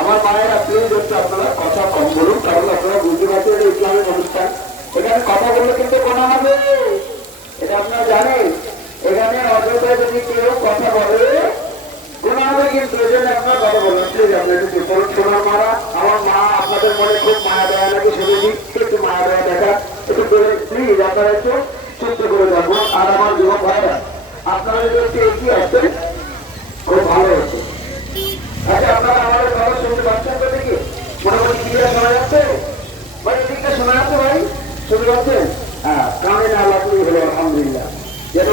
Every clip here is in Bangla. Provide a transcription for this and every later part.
আমার মায়েরা প্লিজ হচ্ছে আপনারা কথা কম বলুন, কারণ আপনারা বুঝতে পারছেন এটা ইসলামিক অনুষ্ঠান। এখানে কথা বললে কিন্তু কোন হবে, এটা আপনারা জানেন। এখানে অযথা যদি কেউ কথা বলে কোন হবে, কিন্তু এই জন্য আপনারা কথা বলবেন। প্লিজ আপনার একটু শোনার মারা, আমার মা আপনাদের মনে খুব মায়া দেওয়া নাকি শুনেছি, একটু মায়া দেওয়া দেখা একটু প্লিজ আপনারা একটু চুপ করে যাবো। আর আমার যুবক ভাইরা আপনারা যদি একটু এগিয়ে আসবেন খুব ভালো হচ্ছে। আচ্ছা, আপনারা আমাদের কথা শুনতে পাচ্ছেন তো? দেখি মোটামুটি ক্লিয়ার শোনা যাচ্ছে ভাই? এদিকটা শোনা যাচ্ছে ভাই? শুনতে পাচ্ছেন? হ্যাঁ, কানে না লাগলে হলো আলহামদুলিল্লাহ। যেন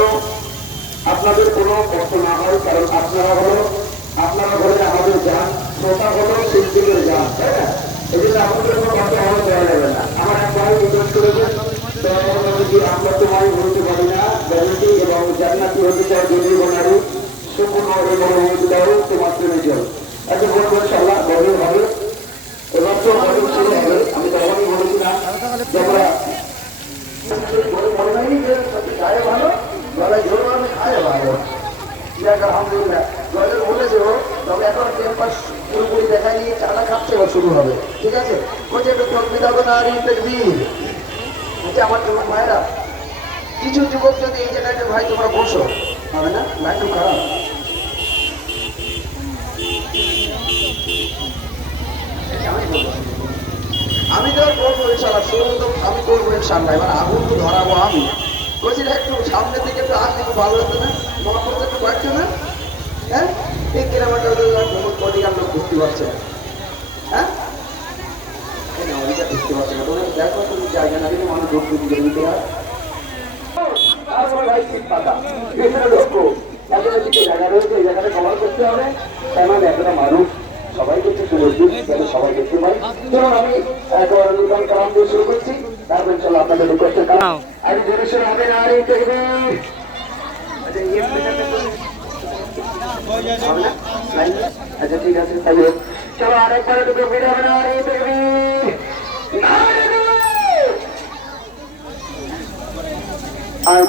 আপনাদের কোনো কষ্ট না হয়, কারণ আপনারা হলো আমাদের যান, শ্রোতা হলো শিল্পীদের যান, তাই না? এই জন্য আপনাদের কোনো কষ্ট হওয়া দেওয়া যাবে না। আমার এক ভাই রিকোয়েস্ট করেছেন, আমরা তোমায় বলতে পারি না জান্নাতি এবং জান্নাতি হতে চাই যদি বনারি সম্পূর্ণ এবং দাও তোমার প্রেমে চল। আচ্ছা, বলবো ইনশাআল্লাহ বদল হবে, এবার তো বদল শুরু হবে। আমি তখনই বলেছিলাম যে আমরা মনে হয়নি যে গায়ে ভালো, গলায় জোর আমি খায় ভালো। আলহামদুলিল্লাহ জলের বলেছে ও, তবে এখন ক্যাম্পাস পুরোপুরি দেখায়নি, চালা খাচ্ছে এবার শুরু হবে। ঠিক আছে, বলছে একটু কর্মীতা না বীর হচ্ছে আমার যুবক ভাইরা। কিছু যুবক যদি এই জায়গায় ভাই তোমরা বসো, হবে না? লাইন খারাপ। আমি তো করবো ইনশাল্লাহ, শুরু তো আমি করবো ইনশাল্লাহ। এবার আগুন তো ধরাবো আমি। বলছি একটু সামনের দিকে একটু আসলে একটু ভালো হতো না? মহাপুরুষ একটু পারছো না? হ্যাঁ, ঠিক কিলোমিটার বডিগার লোক বুঝতে পারছে না। হ্যাঁ, বুঝতে পারছে না। তোমরা দেখো তুমি জায়গা না দিলে মানুষ লোক বুঝতে নিতে হয়। জায়গা রয়েছে, এই জায়গাটা কভার করতে হবে। তেমন একটা মানুষ সবাই করছে, সবাই দেখতে পাই। চলুন আমি একেবারে নূতন কালাম দিয়ে শুরু করছি, তারপর ইনশাআল্লাহ আপনাদের রিকোয়েস্টের কালাম আমি জিনিসের হবে না। আর আচ্ছা, ঠিক আছে, তাই হোক। চলো আরেকবার দুটো বের হবে না। আর